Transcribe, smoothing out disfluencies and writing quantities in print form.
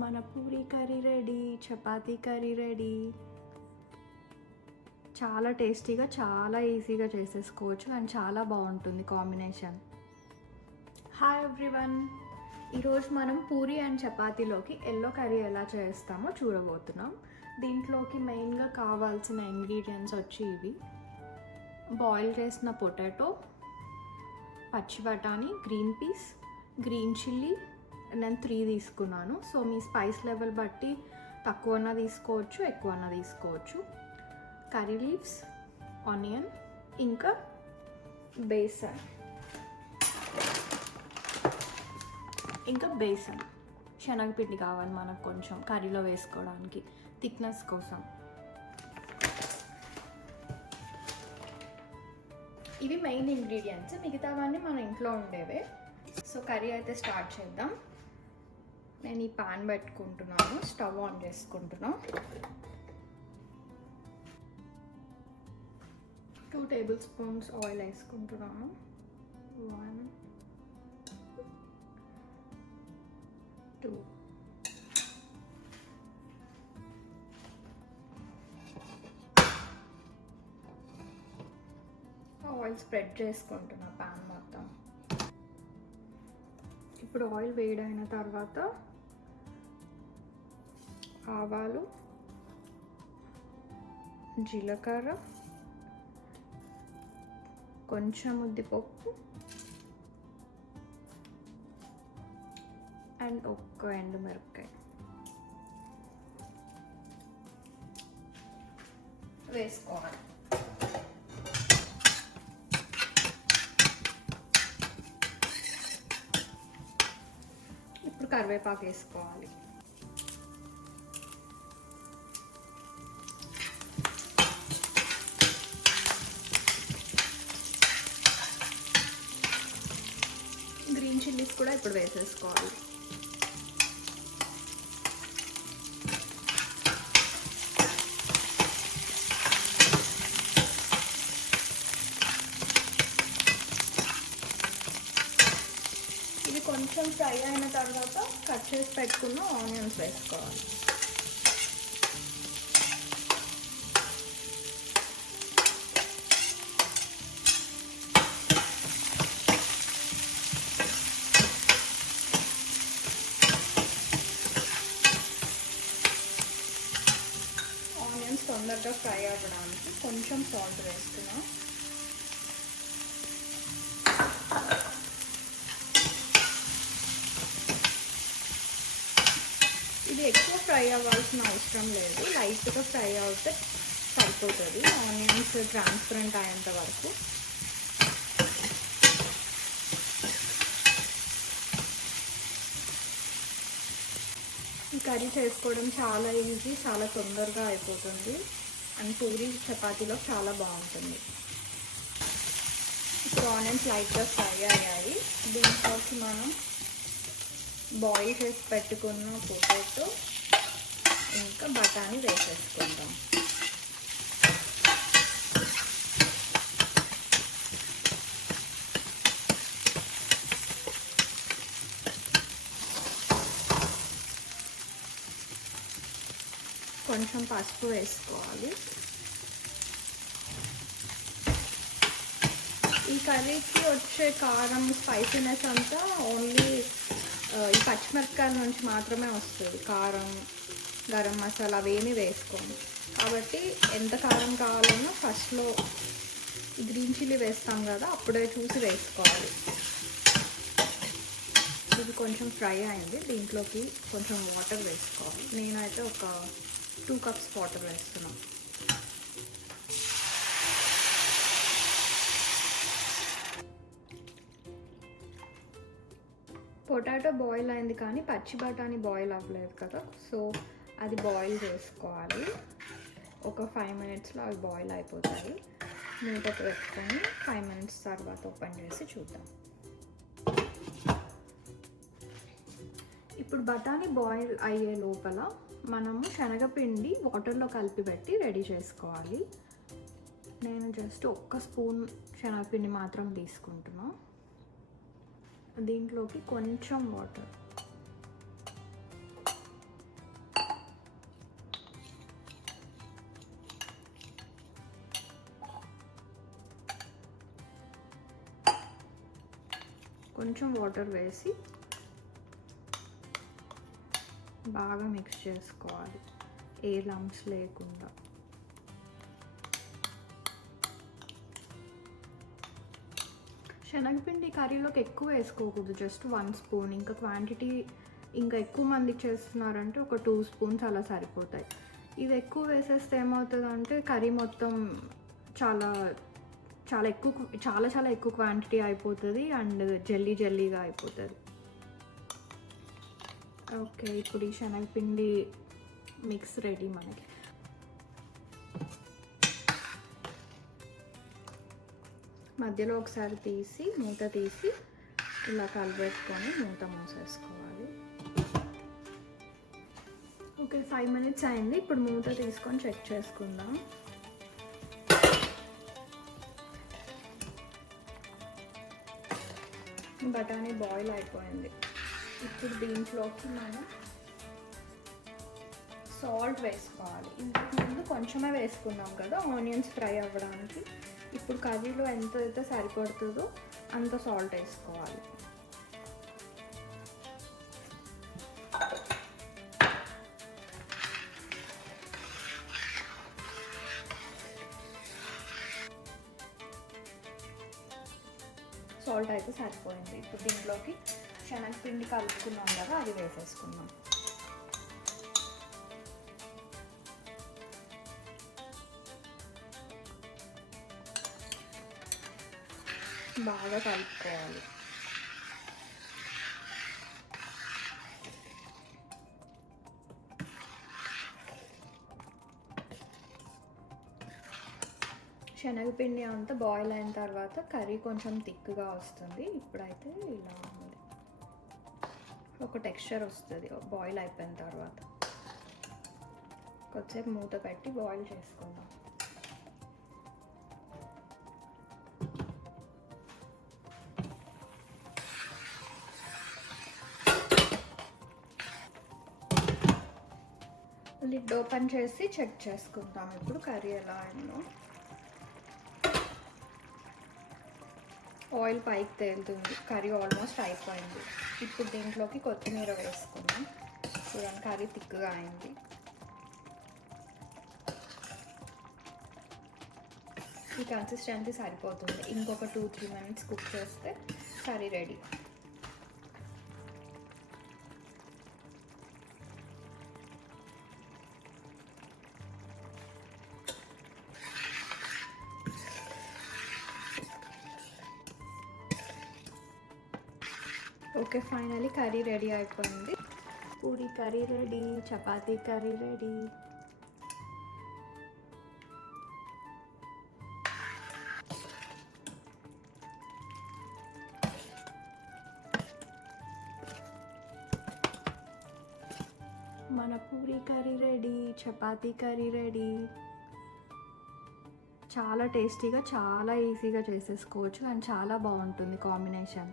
మన puri curry ready, chapati curry ready. చాలా టేస్టీగా, చాలా ఈజీగా చేసేసుకోవచ్చు అండ్ చాలా బాగుంటుంది కాంబినేషన్. హాయ్ ఎవ్రీవన్, ఈరోజు మనం పూరీ అండ్ చపాతీలోకి ఎల్లో కర్రీ ఎలా చేస్తామో చూడబోతున్నాం. దీంట్లోకి మెయిన్గా కావాల్సిన ఇంగ్రీడియంట్స్ వచ్చి ఇవి: బాయిల్ చేసిన పొటాటో, పచ్చి బఠానీ, గ్రీన్ పీస్, గ్రీన్ చిల్లీ. నేను 3 తీసుకున్నాను. సో మీ స్పైస్ లెవెల్ బట్టి తక్కువన్నా తీసుకోవచ్చు, ఎక్కువన్నా తీసుకోవచ్చు. కర్రీ లీవ్స్, ఆనియన్, ఇంకా బేసన్ శనగపిండి కావాలి మనకు కొంచెం కర్రీలో వేసుకోవడానికి థిక్నెస్ కోసం. ఇవి మెయిన్ ఇంగ్రీడియంట్స్, మిగతావన్నీ మన ఇంట్లో ఉండేవే. సో కర్రీ అయితే స్టార్ట్ చేద్దాం. నేను ఈ పాన్ పెట్టుకుంటున్నాను, స్టవ్ ఆన్ చేసుకుంటున్నాను. 2 టేబుల్ స్పూన్స్ ఆయిల్ వేసుకుంటున్నాను. 1 2 ఆయిల్ స్ప్రెడ్ చేసుకుంటున్నా పాన్ మొత్తం. ఇప్పుడు ఆయిల్ వేడైన తర్వాత ఆవాలు, జీలకర్ర, కొంచెం ఉద్దిపప్పు అండ్ ఒక్క ఎండుమిరపకాయ వేసుకోవాలి. ఇప్పుడు కరివేపాకు వేసుకోవాలి. గ్రీన్ చిల్లీస్ కూడా ఇప్పుడు వేసేసుకోవాలి. ఇది కొంచెం ఫ్రై అయిన తర్వాత కట్ చేసి పెట్టుకున్న ఆనియన్స్ వేసుకోవాలి. ఆనియన్స్ తొందరగా ఫ్రై అవ్వడానికి కొంచెం సాల్ట్ వేస్తున్నా. ఇది ఎక్కువ ఫ్రై అవ్వాల్సిన అవసరం లేదు, లైట్గా ఫ్రై అవుతే సరిపోతుంది ఆనియన్స్ ట్రాన్స్పరెంట్ అయ్యేంత వరకు. ఈ కర్రీ చేసుకోవడం చాలా ఈజీ, చాలా తొందరగా అయిపోతుంది అండ్ పూరీ చపాతీలో చాలా బాగుంటుంది. ఇప్పుడు ఆనియన్స్ లైట్గా ఫ్రై అయ్యాయి. దీంట్లోకి మనం బాయిల్ చేసి పెట్టుకున్న పొటాటో ఇంకా బఠానీ వేసేసుకుందాం. కొంచెం పసుపు వేసుకోవాలి. ఈ కర్రీకి వచ్చే కారం, స్పైసీనెస్ అంతా ఓన్లీ ఈ పచ్చిమిరపకాయల నుంచి మాత్రమే వస్తుంది. కారం, గరం మసాలా అవేమీ వేసుకోండి. కాబట్టి ఎంత కారం కావాలన్నా ఫస్ట్లో గ్రీన్ చిల్లీ వేస్తాం కదా, అప్పుడే చూసి వేసుకోవాలి. ఇది కొంచెం ఫ్రై అయింది, దీంట్లోకి కొంచెం వాటర్ వేసుకోవాలి. నేనైతే ఒక 2 కప్స్ వాటర్ వేస్తున్నాను. పొటాటో బాయిల్ అయింది కానీ పచ్చి బఠానీ బాయిల్ అవ్వలేదు కదా, సో అది బాయిల్ చేసుకోవాలి. ఒక 5 మినిట్స్లో అవి బాయిల్ అయిపోతాయి. మూత పెట్టుకొని 5 మినిట్స్ తర్వాత ఓపెన్ చేసి చూద్దాం. ఇప్పుడు బఠానీ బాయిల్ అయ్యే లోపల మనము శనగపిండి వాటర్లో కలిపి పెట్టి రెడీ చేసుకోవాలి. నేను జస్ట్ 1 స్పూన్ శనగపిండి మాత్రం తీసుకుంటున్నాను. దీంట్లోకి కొంచెం వాటర్, కొంచెం వాటర్ వేసి బాగా మిక్స్ చేసుకోవాలి, ఏ లంప్స్ లేకుండా. శనగపిండి కర్రీలోకి ఎక్కువ వేసుకోకూడదు, జస్ట్ 1 స్పూన్. ఇంకా క్వాంటిటీ ఇంకా ఎక్కువ మంది చేస్తున్నారంటే ఒక 2 స్పూన్స్ అలా సరిపోతాయి. ఇది ఎక్కువ వేసేస్తే ఏమవుతుందంటే కర్రీ మొత్తం చాలా చాలా ఎక్కువ క్వాంటిటీ అయిపోతుంది అండ్ జెల్లీగా అయిపోతుంది. ఓకే, ఇప్పుడు ఈ శనగపిండి మిక్స్ రెడీ మనకి. మధ్యలో ఒకసారి తీసి మూత తీసి ఇలా కలిపెట్టుకొని మూత మూసేసుకోవాలి. ఓకే, 5 minutes అయింది. ఇప్పుడు మూత తీసుకొని చెక్ చేసుకుందాం. బఠానీ బాయిల్ అయిపోయింది. ఇప్పుడు దీంట్లోకి మనం సాల్ట్ వేసుకోవాలి. ఇంతకుముందు కొంచెమే వేసుకున్నాం కదా ఆనియన్స్ ఫ్రై అవ్వడానికి. ఇప్పుడు కర్రీలో ఎంత అయితే సరిపడుతుందో అంత సాల్ట్ వేసుకోవాలి. సాల్ట్ అయితే సరిపోయింది. ఇప్పుడు దీంట్లోకి శనగపిండి కలుపుకున్నాం కదా, అది వేసేసుకుందాం. బాగా కలుపుకోవాలి. శనగపిండి అంతా బాయిల్ అయిన తర్వాత కర్రీ కొంచెం థిక్గా వస్తుంది. ఇప్పుడైతే ఇలా ఉంది, ఒక టెక్స్చర్ వస్తుంది బాయిల్ అయిపోయిన తర్వాత. కొద్దిసేపు మూత పెట్టి బాయిల్ చేసుకుందాం. లిడ్ ఓపెన్ చేసి చెక్ చేసుకుందాం ఇప్పుడు కర్రీ ఎలా అయిందో. ఆయిల్ పైకి తేలుతుంది, కర్రీ ఆల్మోస్ట్ అయిపోయింది. ఇప్పుడు దీంట్లోకి కొత్తిమీర వేసుకుందాం. చూడండి, కర్రీ థిక్గా అయింది. ఈ కన్సిస్టెన్సీ సరిపోతుంది. ఇంకొక 2-3 minutes కుక్ చేస్తే curry ready. Okay, finally curry ready అయిపోయింది. Puri curry ready, chapati curry ready. మన puri curry ready, chapati curry ready. చాలా టేస్టీగా, చాలా ఈజీగా చేసేసుకోవచ్చు అండ్ చాలా బాగుంటుంది కాంబినేషన్.